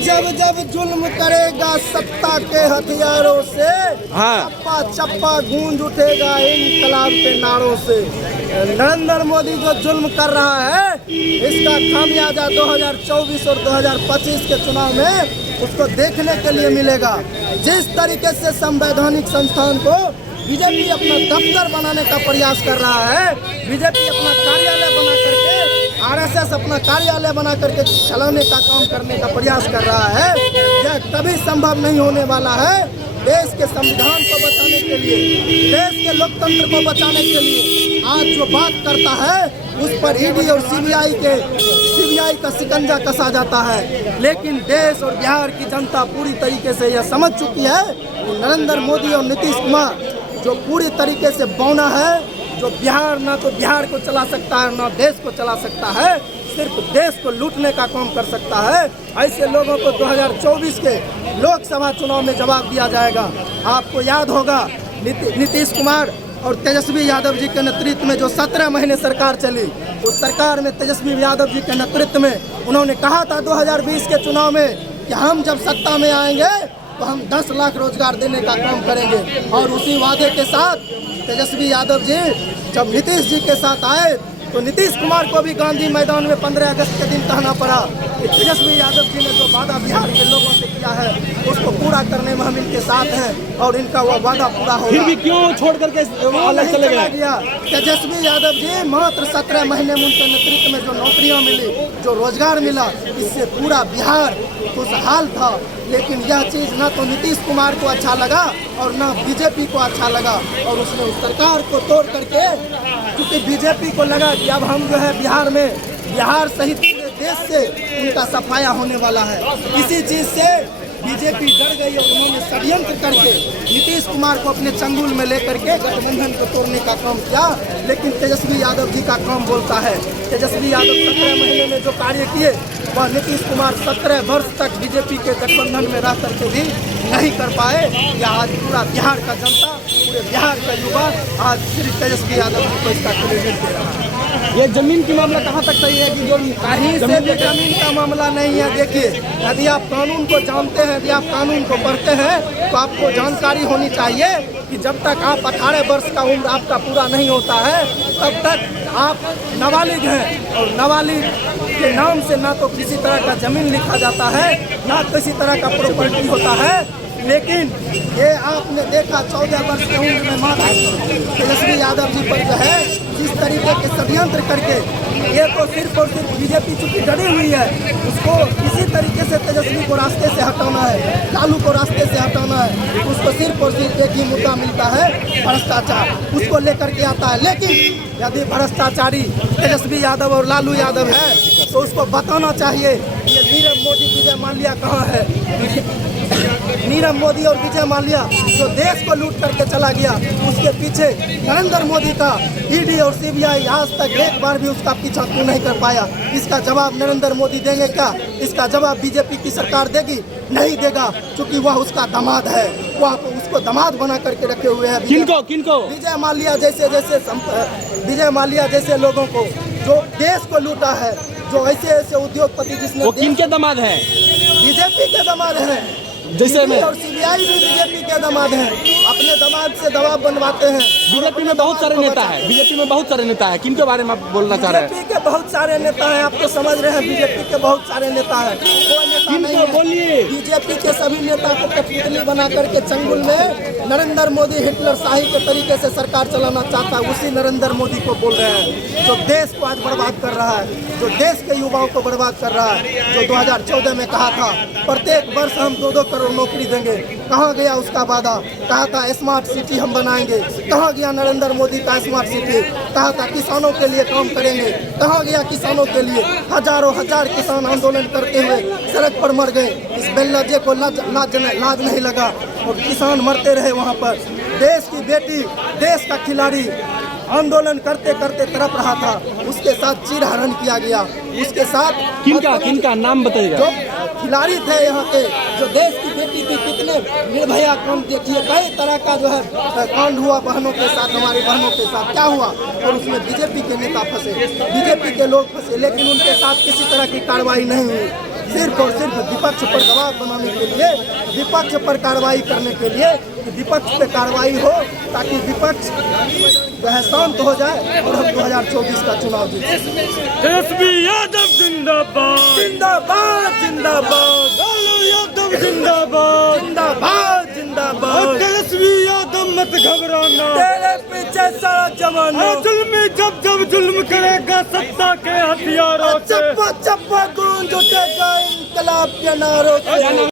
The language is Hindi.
जब जब जुल्म करेगा सत्ता के हथियारों से, चप्पा चप्पा गूंज उठेगा इनकलाब के नारों से। नरेंद्र मोदी जो जुल्म कर रहा है, इसका खामियाजा 2024 और 2025 के चुनाव में उसको देखने के लिए मिलेगा। जिस तरीके से संवैधानिक संस्थान को बीजेपी अपना दफ्तर बनाने का प्रयास कर रहा है, बीजेपी अपना कार्यालय बना करके, आरएसएस अपना कार्यालय बना करके चलाने का काम करने का प्रयास कर रहा है, यह कभी संभव नहीं होने वाला है। देश के संविधान को बचाने के लिए, देश के लोकतंत्र को बचाने के लिए आज जो बात करता है उस पर ईडी और सीबीआई का शिकंजा कसा जाता है। लेकिन देश और बिहार की जनता पूरी तरीके से यह समझ चुकी है कि नरेंद्र मोदी और नीतीश कुमार जो पूरी तरीके से बौना है, जो बिहार ना तो बिहार को चला सकता है ना देश को चला सकता है, सिर्फ देश को लूटने का काम कर सकता है। ऐसे लोगों को 2024 के लोकसभा चुनाव में जवाब दिया जाएगा। आपको याद होगा नीतीश कुमार और तेजस्वी यादव जी के नेतृत्व में जो 17 महीने सरकार चली, उस सरकार में तेजस्वी यादव जी के नेतृत्व में उन्होंने कहा था 2020 के चुनाव में कि हम जब सत्ता में आएंगे तो हम 10 लाख रोजगार देने का काम करेंगे। और उसी वादे के साथ तेजस्वी यादव जी जब नीतीश जी के साथ आए तो नीतीश कुमार को भी गांधी मैदान में 15 अगस्त के दिन कहना पड़ा कि तेजस्वी यादव जी ने जो वादा बिहार के लोगों से किया है उसको पूरा करने में हम इनके साथ हैं और इनका वो वादा पूरा होगा। फिर भी क्यों छोड़ करके अलग चले गया? तेजस्वी यादव जी मात्र 17 महीने में उनके नेतृत्व में जो नौकरियां मिली, जो रोजगार मिला, इससे पूरा बिहार खुशहाल था। लेकिन यह चीज़ न तो नीतीश कुमार को अच्छा लगा और न बीजेपी को अच्छा लगा, और उसने उस सरकार को तोड़ करके, क्योंकि बीजेपी को लगा कि अब हम जो है बिहार सहित पूरे देश से उनका सफाया होने वाला है। इसी चीज़ से बीजेपी डर गई और उन्होंने षड्यंत्र करके नीतीश कुमार को अपने चंगुल में लेकर के गठबंधन को तोड़ने का काम किया। लेकिन तेजस्वी यादव जी का काम बोलता है। तेजस्वी यादव 17 महीने में जो कार्य किए वह नीतीश कुमार 17 वर्ष तक बीजेपी के गठबंधन में रह करके भी नहीं कर पाए। या आज पूरा बिहार का जनता, पूरे बिहार का युवा आज श्री तेजस्वी यादव जी को इसका क्रेडिट दे रहा है। ये जमीन की मामला कहाँ तक सही है कि जो कहीं से भी जमीन का मामला नहीं है। देखिए, यदि आप कानून को जानते हैं, यदि आप कानून को पढ़ते हैं तो आपको जानकारी होनी चाहिए कि जब तक आप 18 वर्ष का उम्र आपका पूरा नहीं होता है तब तक आप नाबालिग हैं। और नाबालिग के नाम से ना तो किसी तरह का जमीन लिखा जाता है, ना किसी तरह का प्रॉपर्टी होता है। लेकिन ये आपने देखा 14 वर्ष की उम्र में मात्र तेजस्वी यादव जी पर जो है जिस तरीके के षड्यंत्र करके, ये तो सिर्फ और सिर्फ बीजेपी चूंकि डरी हुई है, उसको किसी तरीके से तेजस्वी को रास्ते से हटाना है, लालू को रास्ते से हटाना है। उसको सिर्फ और सिर्फ एक ही मुद्दा मिलता है, भ्रष्टाचार, उसको लेकर के आता है। लेकिन यदि भ्रष्टाचारी तेजस्वी यादव और लालू यादव है तो उसको बताना चाहिए ये नीरव मोदी, विजय माल्या कहाँ है। नीरव मोदी और विजय माल्या जो देश को लूट करके चला गया, उसके पीछे नरेंद्र मोदी का ईडी और सीबीआई आज तक एक बार भी उसका पीछा क्यों नहीं कर पाया। इसका जवाब नरेंद्र मोदी देंगे क्या? इसका जवाब बीजेपी की सरकार देगी? नहीं देगा, क्योंकि वह उसका दामाद है। वह उसको दामाद बना करके रखे हुए हैं। किनको? विजय माल्या जैसे लोगों को जो देश को लूटा है, जो ऐसे उद्योगपति जिसने, वो किनके दामाद है? बीजेपी के दामाद है। जैसे में और सीबीआई भी बीजेपी के दामाद हैं। अपने दामाद से दबाव बनवाते हैं। बीजेपी में बहुत सारे नेता है, बीजेपी में बहुत सारे नेता है। किनके बारे में आप बोलना चाह रहे हैं? बीजेपी के बहुत सारे नेता हैं, आप तो समझ रहे हैं। बीजेपी के बहुत सारे नेता हैं, कोई नेता नहीं है। बोलिए। बीजेपी के सभी नेता को कठपुतली बना करके चंगुल में नरेंद्र मोदी हिटलर शाही के तरीके से सरकार चलाना चाहता है। उसी नरेंद्र मोदी को बोल रहे हैं जो देश को आज बर्बाद कर रहा है, जो देश के युवाओं को बर्बाद कर रहा है। जो 2014 में कहा था प्रत्येक वर्ष हम 2-2 करोड़ नौकरी देंगे, कहाँ गया उसका वादा? कहा था स्मार्ट सिटी हम बनाएंगे, कहाँ गया नरेंद्र मोदी का स्मार्ट सिटी? कहा था किसानों के लिए काम करेंगे, कहाँ गया किसानों के लिए? हजारों हजार किसान आंदोलन करते हुए सड़क पर मर गए। इस बेल्लाजे को लाज नहीं लगा और किसान मरते रहे वहाँ पर। देश की बेटी, देश का खिलाड़ी आंदोलन करते करते तड़प रहा था, उसके साथ चीरहरण किया गया। उसके साथ किनका नाम बताइएगा? जो खिलाड़ी थे यहाँ के, जो देश की बेटी थी, कितने निर्भया काम देखिए, कई तरह का जो है कांड हुआ बहनों के साथ, हमारी बहनों के साथ क्या हुआ। और उसमें बीजेपी के नेता फंसे, बीजेपी के लोग फंसे, लेकिन उनके साथ किसी तरह की कार्रवाई नहीं हुई। सिर्फ और सिर्फ विपक्ष पर दबाव बनाने के लिए, विपक्ष पर कार्रवाई करने के लिए कि विपक्ष पे कार्रवाई हो, ताकि विपक्ष जो है शांत हो जाए और हम 2024 का चुनाव जीत सकें। तेजस्वी यादव जिंदाबाद, जिंदाबाद जिंदाबाद, लालू यादव जिंदाबाद, जिंदाबाद जिंदाबाद, तेजस्वी यादव मत घबराना, तेरे पीछे सारा जमाना, जुल्मी जब जब जुल्म करेगा सत्ता के हथियारों से, चप्पा चप्पा गूंज उठेगा इंकलाब के नारों से।